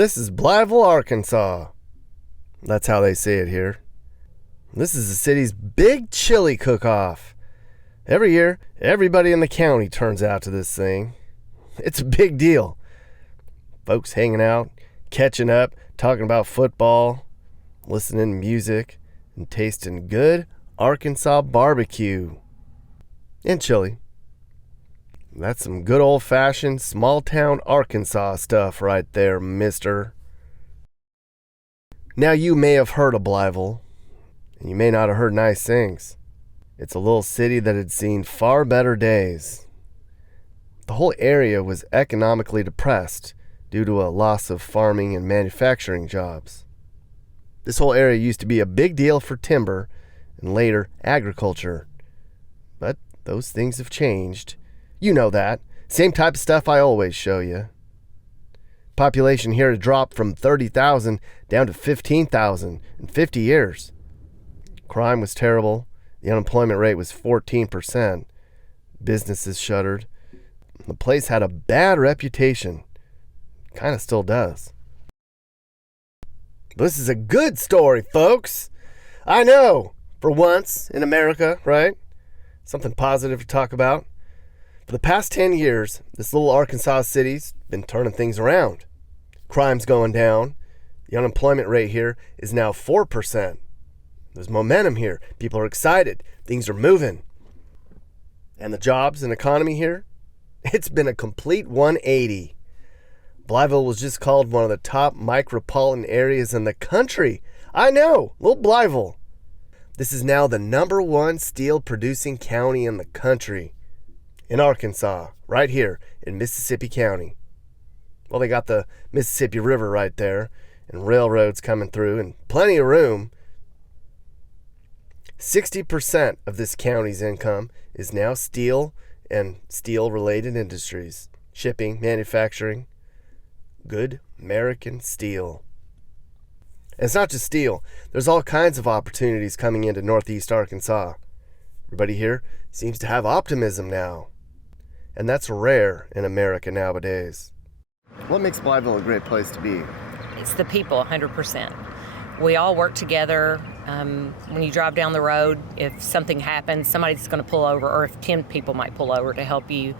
This is Blytheville, Arkansas. That's how they say it here. This is the city's big chili cook-off. Every year, everybody in the county turns out to this thing. It's a big deal. Folks hanging out, catching up, talking about football, listening to music, and tasting good Arkansas barbecue. And chili. That's some good old-fashioned small-town Arkansas stuff right there, mister. Now you may have heard of Blytheville, and you may not have heard nice things. It's a little city that had seen far better days. The whole area was economically depressed due to a loss of farming and manufacturing jobs. This whole area used to be a big deal for timber and later agriculture. But those things have changed. You know that. Same type of stuff I always show you. Population here had dropped from 30,000 down to 15,000 in 50 years. Crime was terrible. The unemployment rate was 14%. Businesses shuttered. The place had a bad reputation. Kind of still does. This is a good story, folks. I know. For once in America, right? Something positive to talk about. For the past 10 years, this little Arkansas city's been turning things around. Crime's going down. The unemployment rate here is now 4%. There's momentum here. People are excited. Things are moving. And the jobs and economy here? It's been a complete 180. Blytheville was just called one of the top micropolitan areas in the country. I know, little Blytheville. This is now the #1 steel-producing county in the country. In Arkansas, right here in Mississippi County. Well, they got the Mississippi River right there, and railroads coming through, and plenty of room. 60% of this county's income is now steel and steel-related industries. Shipping, manufacturing. Good American steel. And it's not just steel. There's all kinds of opportunities coming into Northeast Arkansas. Everybody here seems to have optimism now. And that's rare in America nowadays. What makes Blytheville a great place to be? It's the people, 100%. We all work together. When you drive down the road, if something happens, somebody's going to pull over, or if 10 people might pull over to help you.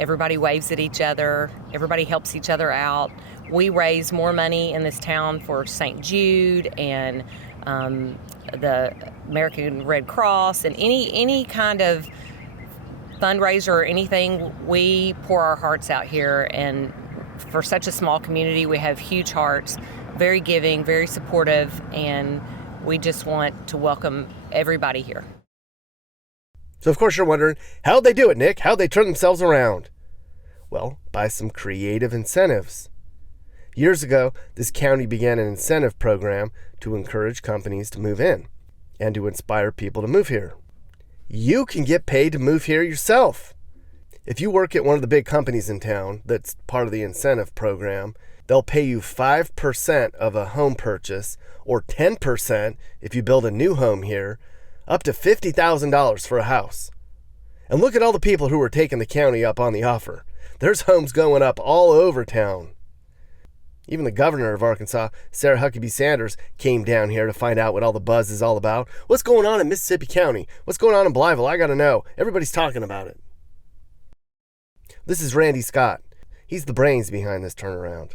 Everybody waves at each other. Everybody helps each other out. We raise more money in this town for St. Jude and the American Red Cross and any kind of fundraiser or anything. We pour our hearts out here, and for such a small community, we have huge hearts, very giving, very supportive, and we just want to welcome everybody here. So of course you're wondering, how'd they do it, Nick? How'd they turn themselves around? Well, by some creative incentives. Years ago, this county began an incentive program to encourage companies to move in and to inspire people to move here. You can get paid to move here yourself. If you work at one of the big companies in town that's part of the incentive program, they'll pay you 5% of a home purchase, or 10% if you build a new home here, up to $50,000 for a house. And look at all the people who are taking the county up on the offer. There's homes going up all over town. Even the governor of Arkansas, Sarah Huckabee Sanders, came down here to find out what all the buzz is all about. What's going on in Mississippi County? What's going on in Blytheville? I gotta know. Everybody's talking about it. This is Randy Scott. He's the brains behind this turnaround.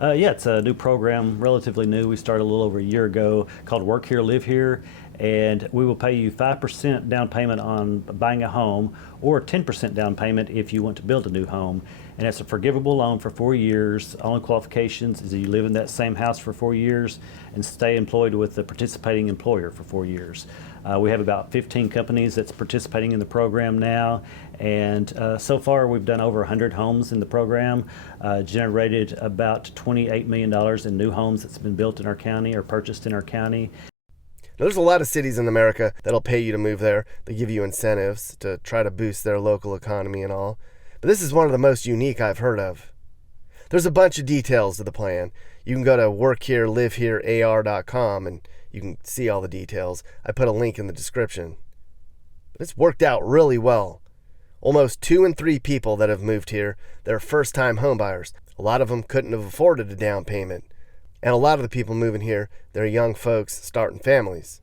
Yeah, it's a new program, relatively new. We started a little over a year ago, called Work Here, Live Here, and we will pay you 5% down payment on buying a home, or 10% down payment if you want to build a new home. And it's a forgivable loan for 4 years. Only qualifications is that you live in that same house for 4 years and stay employed with the participating employer for 4 years. We have about 15 companies that's participating in the program now, and so far we've done over 100 homes in the program, generated about $28 million in new homes that's been built in our county or purchased in our county. Now, there's a lot of cities in America that'll pay you to move there. They give you incentives to try to boost their local economy and all. But this is one of the most unique I've heard of. There's a bunch of details to the plan. You can go to workhereliveherear.com and you can see all the details. I put a link in the description. But it's worked out really well. Almost 2 in 3 people that have moved here, they're first-time homebuyers. A lot of them couldn't have afforded a down payment. And a lot of the people moving here, they're young folks starting families.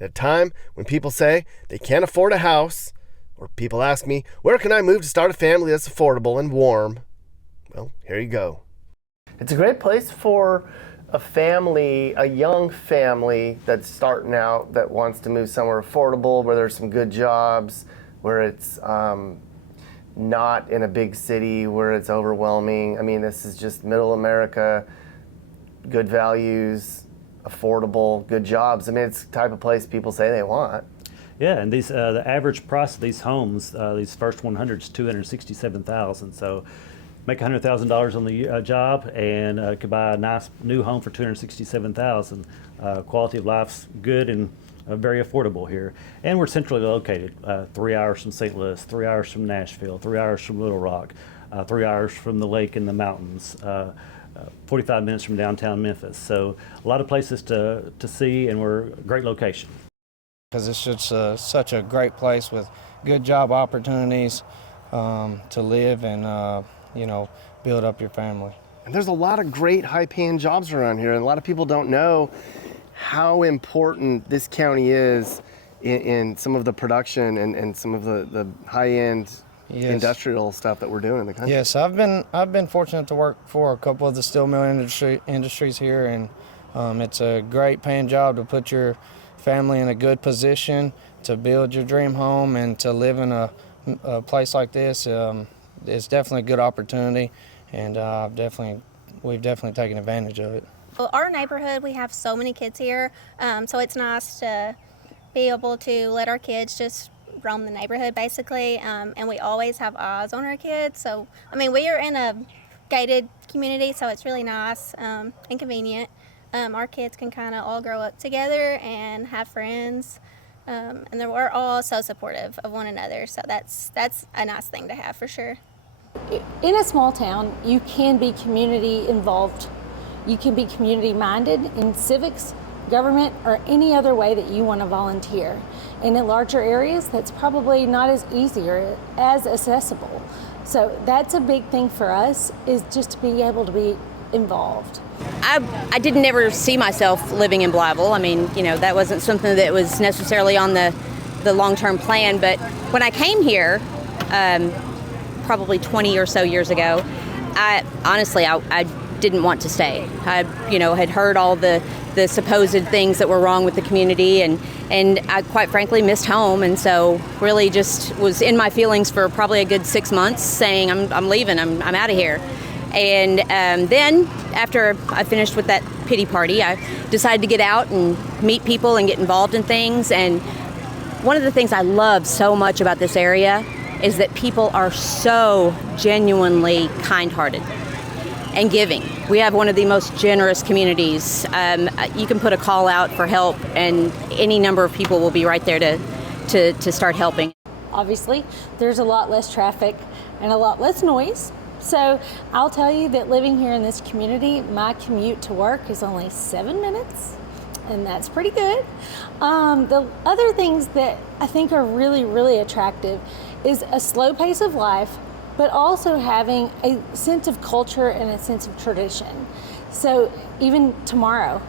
At a time when people say they can't afford a house, or people ask me, where can I move to start a family that's affordable and warm? Well, here you go. It's a great place for a family, a young family that's starting out, that wants to move somewhere affordable, where there's some good jobs, where it's not in a big city where it's overwhelming. I mean, this is just middle America, good values, affordable, good jobs. I mean, it's the type of place people say they want. Yeah, and these the average price of these homes, these first 100 is $267,000. So make $100,000 on the job and could buy a nice new home for $267,000. Quality of life's good and very affordable here. And we're centrally located, 3 hours from St. Louis, 3 hours from Nashville, 3 hours from Little Rock, 3 hours from the lake and the mountains. 45 minutes from downtown Memphis. So a lot of places to see, and we're a great location. Because it's just such a great place with good job opportunities to live and, build up your family. And there's a lot of great high-paying jobs around here, and a lot of people don't know how important this county is in some of the production and some of the high-end industrial stuff that we're doing in the country. Yes, I've been fortunate to work for a couple of the steel mill industries here, and it's a great paying job to put your family in a good position to build your dream home and to live in a place like this. It's definitely a good opportunity, and we've definitely taken advantage of it. Well, our neighborhood, we have so many kids here, so it's nice to be able to let our kids just roam the neighborhood basically, and we always have eyes on our kids. So, I mean, we are in a gated community, so it's really nice and convenient. Our kids can kind of all grow up together and have friends, and we're all so supportive of one another, so that's a nice thing to have for sure. In a small town, you can be community involved. You can be community minded in civics, government, or any other way that you want to volunteer. And in larger areas, that's probably not as easy or as accessible. So that's a big thing for us, is just to be able to be involved. I didn't ever see myself living in Blytheville. I mean, that wasn't something that was necessarily on the long-term plan. But when I came here, probably 20 or so years ago, I didn't want to stay. I, had heard all the supposed things that were wrong with the community, and I quite frankly missed home, and so really just was in my feelings for probably a good 6 months, saying I'm leaving, I'm out of here. And then after I finished with that pity party, I decided to get out and meet people and get involved in things. And one of the things I love so much about this area is that people are so genuinely kind-hearted and giving. We have one of the most generous communities. You can put a call out for help, and any number of people will be right there to start helping. Obviously, there's a lot less traffic and a lot less noise. So I'll tell you that living here in this community, my commute to work is only 7 minutes, and that's pretty good. The other things that I think are really, really attractive is a slow pace of life, but also having a sense of culture and a sense of tradition. So even tomorrow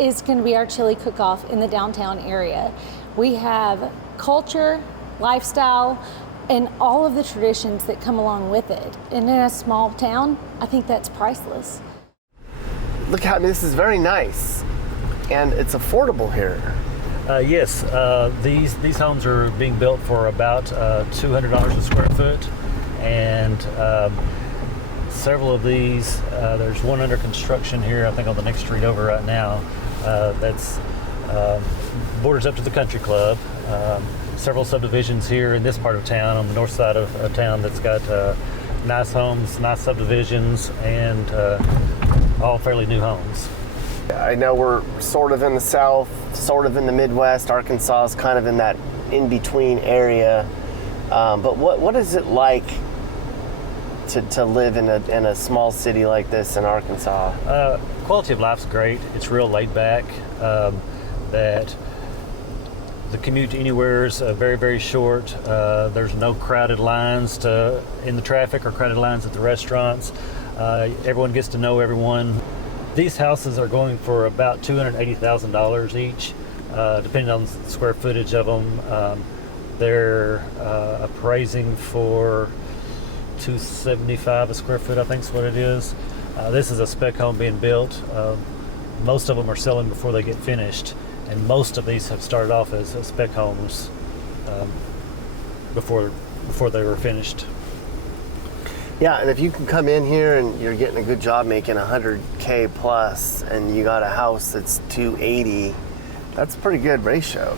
is going to be our chili cook-off in the downtown area. We have culture, lifestyle, and all of the traditions that come along with it. And in a small town, I think that's priceless. Look how this is very nice, and it's affordable here. Yes, these homes are being built for about $200 a square foot, and several of these, there's one under construction here, I think on the next street over right now, that's borders up to the country club. Several subdivisions here in this part of town, on the north side of town, that's got nice homes, nice subdivisions, and all fairly new homes. I know we're sort of in the South, sort of in the Midwest. Arkansas is kind of in that in-between area. But what is it like to live in a small city like this in Arkansas? Quality of life's great. It's real laid back. That The commute to anywhere is very, very short. There's no crowded lines in the traffic or crowded lines at the restaurants. Everyone gets to know everyone. These houses are going for about $280,000 each, depending on the square footage of them. They're appraising for $275 a square foot, I think is what it is. This is a spec home being built. Most of them are selling before they get finished, and most of these have started off as spec homes before they were finished. Yeah, and if you can come in here and you're getting a good job making $100K plus, and you got a house that's $280, that's a pretty good ratio.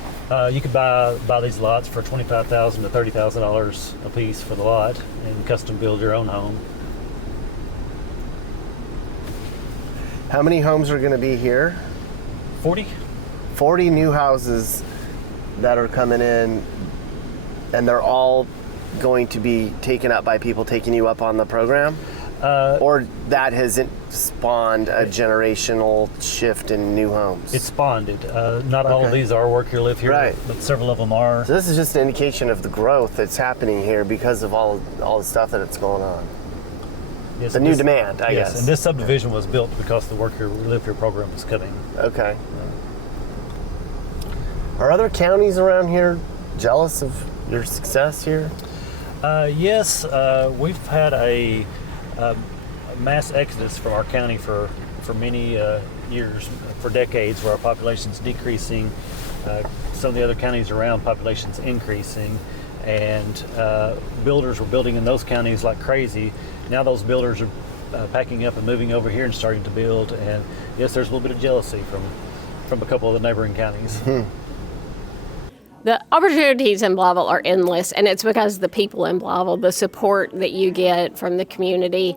You could buy these lots for $25,000 to $30,000 a piece for the lot, and custom build your own home. How many homes are going to be here? 40. 40 new houses that are coming in, and they're all going to be taken up by people taking you up on the program? Or that hasn't spawned a generational shift in new homes? It's spawned it. Not all of these are work here, live here, Right. but several of them are. So this is just an indication of the growth that's happening here because of all the stuff that's going on. Yes, The new demand, I yes, guess. and this subdivision was built because the work here, live here program was coming. Okay. Are other counties around here jealous of your success here? Yes, we've had a mass exodus from our county for many years, for decades, where our population's decreasing. Some of the other counties around, population's increasing, and builders were building in those counties like crazy. Now those builders are packing up and moving over here and starting to build, and yes, there's a little bit of jealousy from a couple of the neighboring counties. The opportunities in Blytheville are endless, and it's because the people in Blytheville, the support that you get from the community,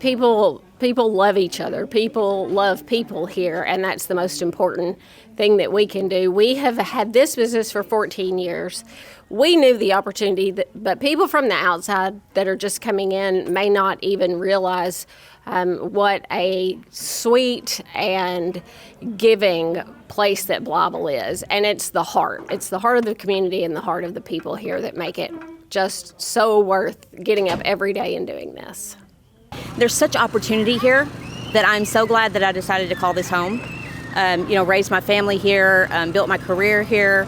people love each other. People love people here, and that's the most important thing that we can do. We have had this business for 14 years. We knew the opportunity, but people from the outside that are just coming in may not even realize what a sweet and giving place that Blytheville is. And it's the heart. It's the heart of the community and the heart of the people here that make it just so worth getting up every day and doing this. There's such opportunity here that I'm so glad that I decided to call this home. Raised my family here, built my career here.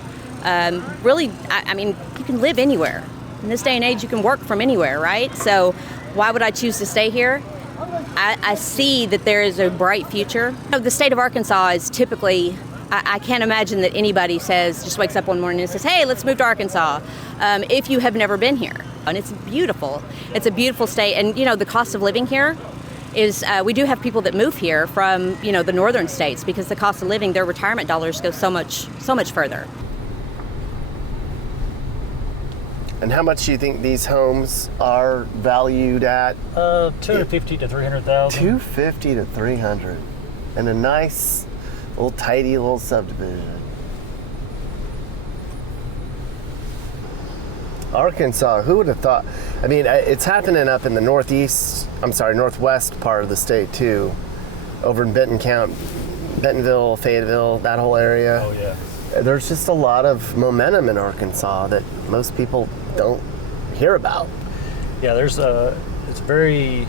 Really, I mean, you can live anywhere. In this day and age, you can work from anywhere, right? So why would I choose to stay here? I see that there is a bright future. The state of Arkansas is typically, I can't imagine that anybody just wakes up one morning and says, hey, let's move to Arkansas, if you have never been here. And it's beautiful. It's a beautiful state. And, the cost of living here is, we do have people that move here from, the northern states, because the cost of living, their retirement dollars go so much further. And how much do you think these homes are valued at? $250,000 to $300,000. $250,000 to $300,000, and a nice, little tidy little subdivision. Arkansas, who would have thought? I mean, it's happening up in the northwest part of the state too, over in Bentonville, Fayetteville, that whole area. Oh yeah. There's just a lot of momentum in Arkansas that most people don't hear about. Yeah, it's a very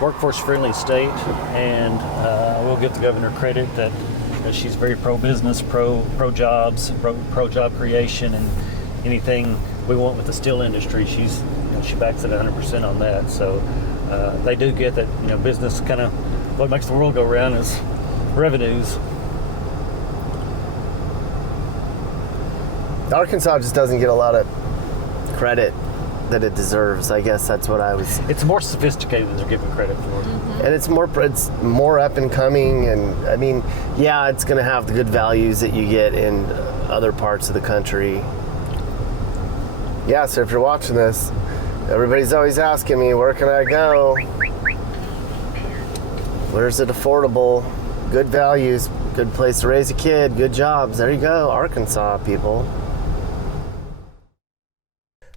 workforce-friendly state, and I will give the governor credit that she's very pro-business, pro-jobs, pro-job creation, and anything we want with the steel industry, she backs it 100% on that. So they do get that, business kind of, what makes the world go round is revenues. Arkansas just doesn't get a lot of credit that it deserves. I guess that's what I was. It's more sophisticated than they're given credit for. And it's more up and coming, and I mean, yeah, it's going to have the good values that you get in other parts of the country. Yeah, so if you're watching this, everybody's always asking me, where can I go? Where's it affordable? Good values, good place to raise a kid, good jobs. There you go, Arkansas, people.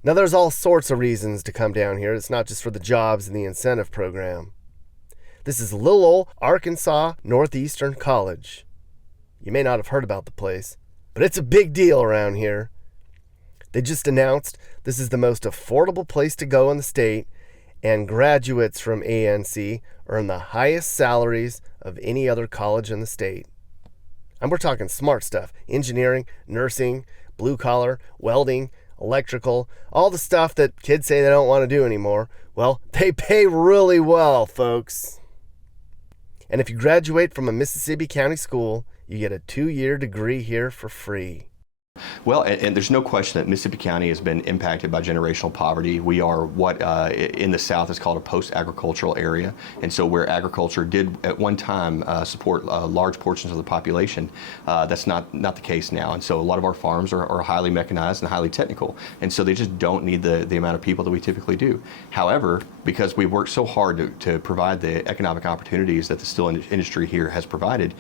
Now, there's all sorts of reasons to come down here. It's not just for the jobs and the incentive program. This is little old Arkansas Northeastern College. You may not have heard about the place. but it's a big deal around here. They just announced this is the most affordable place to go in the state, and graduates from ANC earn the highest salaries of any other college in the state. And we're talking smart stuff: engineering, nursing, blue collar, welding, electrical, all the stuff that kids say they don't want to do anymore. Well, they pay really well, folks. And if you graduate from a Mississippi County school, you get a 2-year degree here for free. Well, and there's no question that Mississippi County has been impacted by generational poverty. We are what in the South is called a post-agricultural area. And so where agriculture did at one time support large portions of the population, that's not the case now. And so a lot of our farms are highly mechanized and highly technical. And so they just don't need the amount of people that we typically do. However, because we've worked so hard to provide the economic opportunities that the steel industry here has provided,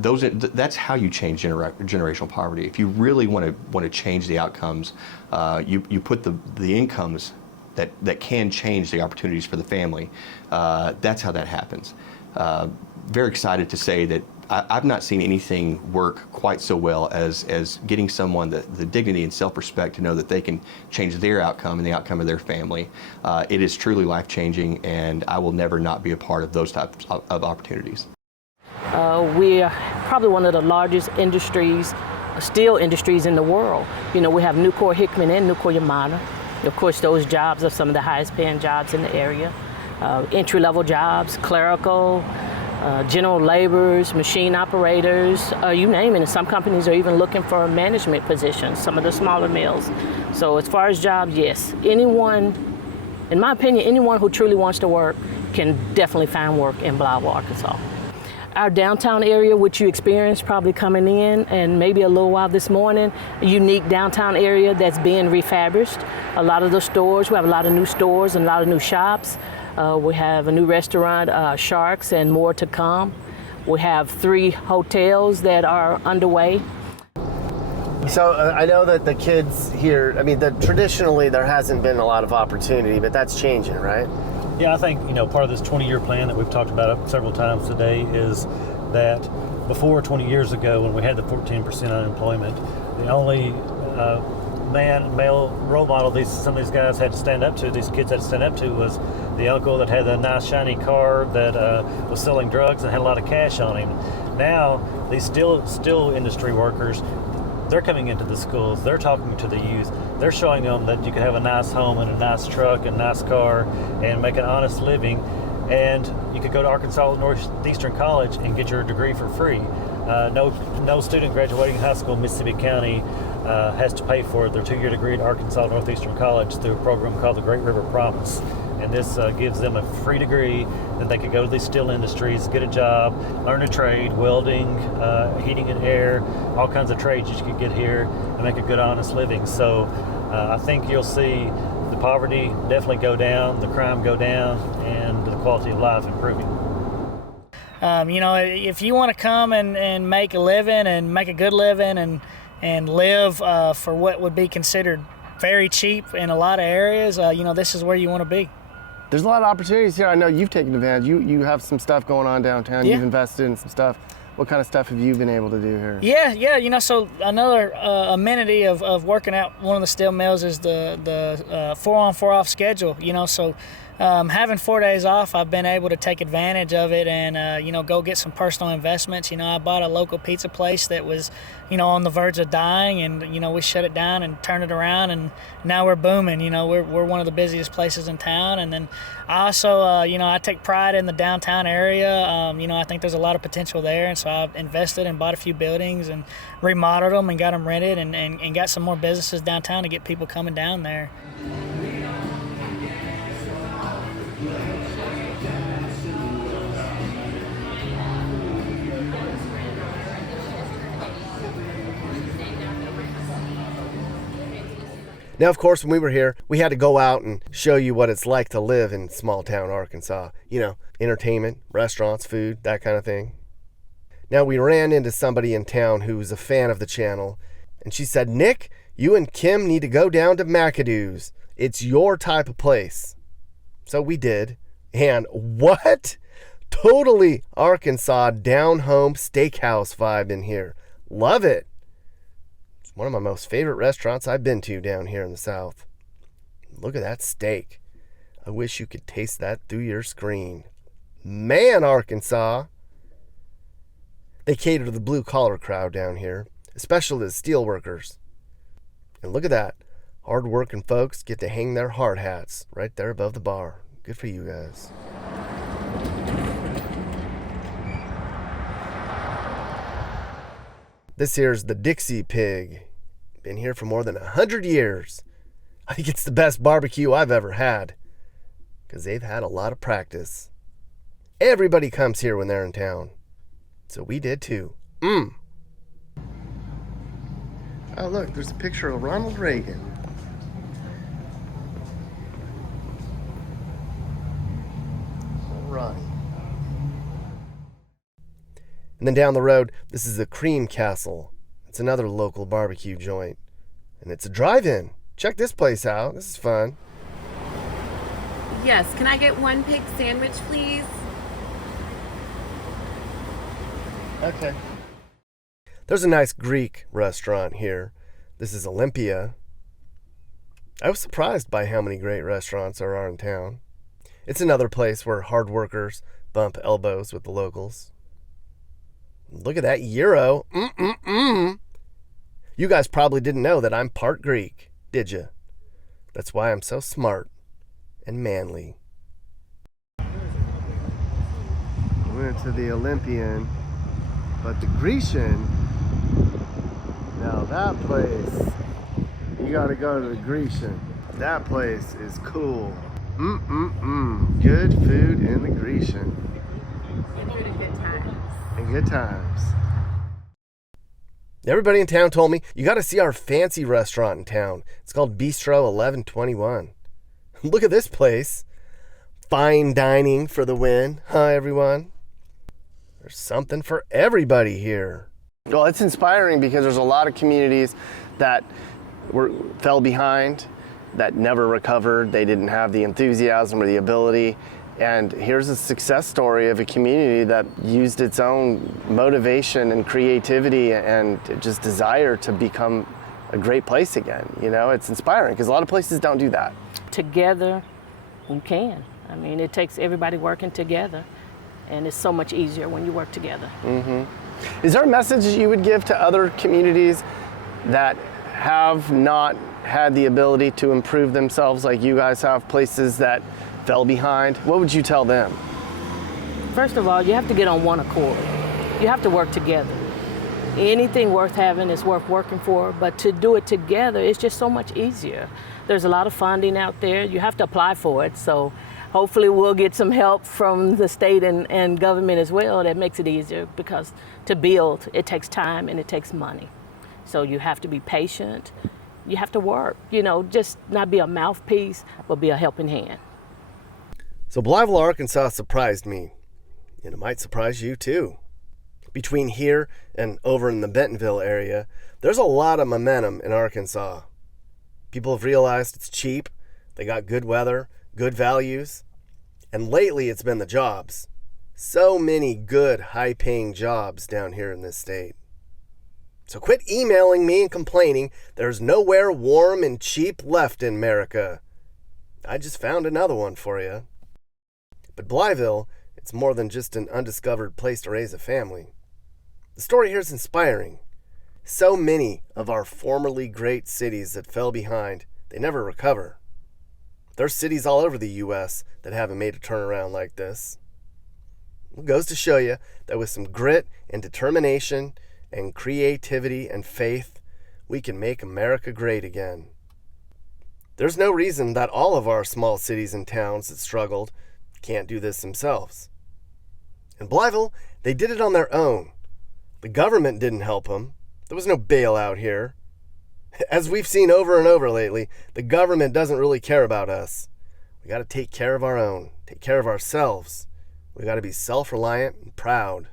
that's how you change generational poverty. If you really want to change the outcomes, you put the incomes that can change the opportunities for the family. That's how that happens. Very excited to say that I've not seen anything work quite so well as getting someone the dignity and self-respect to know that they can change their outcome and the outcome of their family. It is truly life-changing, and I will never not be a part of those types of opportunities. We are probably one of the largest industries, steel industries in the world. You know, we have Nucor Hickman and Nucor Yamana. Of course, those jobs are some of the highest paying jobs in the area. Entry-level jobs, clerical, general laborers, machine operators, you name it. And some companies are even looking for management positions, some of the smaller mills. So as far as jobs, yes, anyone, in my opinion, anyone who truly wants to work can definitely find work in Blytheville, Arkansas. Our downtown area, which you experienced probably coming in and maybe a little while this morning, a unique downtown area that's being refurbished. A lot of the stores, we have a lot of new stores and a lot of new shops. We have a new restaurant, Sharks, and more to come. We have 3 hotels that are underway. So I know that the kids here, I mean, traditionally there hasn't been a lot of opportunity, but that's changing, right? Yeah, I think, part of this 20-year plan that we've talked about several times today is that before 20 years ago, when we had the 14% unemployment, the only male role model some of these guys had to stand up to, these kids had to stand up to, was the uncle that had a nice shiny car that was selling drugs and had a lot of cash on him. Now, these steel industry workers, they're coming into the schools, they're talking to the youth, they're showing them that you can have a nice home and a nice truck and a nice car and make an honest living, and you could go to Arkansas Northeastern College and get your degree for free. No student graduating high school in Mississippi County has to pay for their 2-year degree at Arkansas Northeastern College through a program called the Great River Promise. And this gives them a free degree that they could go to these steel industries, get a job, learn a trade, welding, heating and air, all kinds of trades that you could get here and make a good, honest living. So I think you'll see the poverty definitely go down, the crime go down, and the quality of life improving. If you want to come and make a living and make a good living and live for what would be considered very cheap in a lot of areas, this is where you want to be. There's a lot of opportunities here. I know you've taken advantage. You have some stuff going on downtown. Yeah. You've invested in some stuff. What kind of stuff have you been able to do here? Yeah. So another amenity of working at one of the steel mills is the 4-on 4-off schedule. So having 4 days off, I've been able to take advantage of it and go get some personal investments. I bought a local pizza place that was on the verge of dying, and we shut it down and turned it around, and now we're booming. We're one of the busiest places in town. And then I also I take pride in the downtown area. I think there's a lot of potential there, and so I've invested and bought a few buildings and remodeled them and got them rented and got some more businesses downtown to get people coming down there. Now, of course, when we were here, we had to go out and show you what it's like to live in small town Arkansas. Entertainment, restaurants, food, that kind of thing. Now, we ran into somebody in town who was a fan of the channel, and she said, "Nick, you and Kim need to go down to McAdoo's. It's your type of place." So we did. And what? Totally Arkansas down-home steakhouse vibe in here. Love it. It's one of my most favorite restaurants I've been to down here in the South. Look at that steak. I wish you could taste that through your screen. Man, Arkansas. They cater to the blue-collar crowd down here, especially the steel workers. And look at that. Hard-working folks get to hang their hard hats right there above the bar. Good for you guys. This here's the Dixie Pig. Been here for more than 100 years. I think it's the best barbecue I've ever had, because they've had a lot of practice. Everybody comes here when they're in town. So we did too. Oh, look, there's a picture of Ronald Reagan. Ronnie. And then down the road, this is the Cream Castle. It's another local barbecue joint. And it's a drive-in. Check this place out. This is fun. Yes, can I get one pig sandwich, please? Okay. There's a nice Greek restaurant here. This is Olympia. I was surprised by how many great restaurants there are in town. It's another place where hard workers bump elbows with the locals. Look at that gyro. You guys probably didn't know that I'm part Greek, did you? That's why I'm so smart and manly. Went to the Olympian, but the Grecian, now that place, you gotta go to the Grecian. That place is cool. Good food in the Grecian. And food and good times. And good times. Everybody in town told me, you gotta see our fancy restaurant in town. It's called Bistro 1121. Look at this place. Fine dining for the win, huh, everyone? There's something for everybody here. Well, it's inspiring because there's a lot of communities that fell behind, that never recovered. They didn't have the enthusiasm or the ability. And here's a success story of a community that used its own motivation and creativity and just desire to become a great place again. You know, it's inspiring because a lot of places don't do that. Together, we can. I mean, it takes everybody working together, and it's so much easier when you work together. Is there a message that you would give to other communities that have not had the ability to improve themselves like you guys have, places that fell behind? What would you tell them? First of all, you have to get on one accord. You have to work together. Anything worth having is worth working for, but to do it together is just so much easier. There's a lot of funding out there. You have to apply for it, so hopefully we'll get some help from the state and government as well. That makes it easier, because to build, it takes time and it takes money. So you have to be patient. You have to work, you know, just not be a mouthpiece, but be a helping hand. So Blytheville, Arkansas surprised me, and it might surprise you too. Between here and over in the Bentonville area, there's a lot of momentum in Arkansas. People have realized it's cheap, they got good weather, good values, and lately it's been the jobs. So many good, high-paying jobs down here in this state. So quit emailing me and complaining there's nowhere warm and cheap left in America. I just found another one for you. But Blytheville, it's more than just an undiscovered place to raise a family. The story here is inspiring. So many of our formerly great cities that fell behind, they never recover. There's cities all over the U.S. that haven't made a turnaround like this. It goes to show you that with some grit and determination and creativity and faith, we can make America great again. There's no reason that all of our small cities and towns that struggled can't do this themselves. In Blytheville, they did it on their own. The government didn't help them. There was no bailout here. As we've seen over and over lately, the government doesn't really care about us. We got to take care of our own, take care of ourselves. We got to be self-reliant and proud.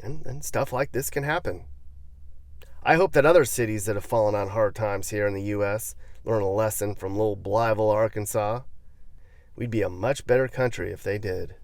And stuff like this can happen. I hope that other cities that have fallen on hard times here in the U.S. learn a lesson from little Blytheville, Arkansas. We'd be a much better country if they did.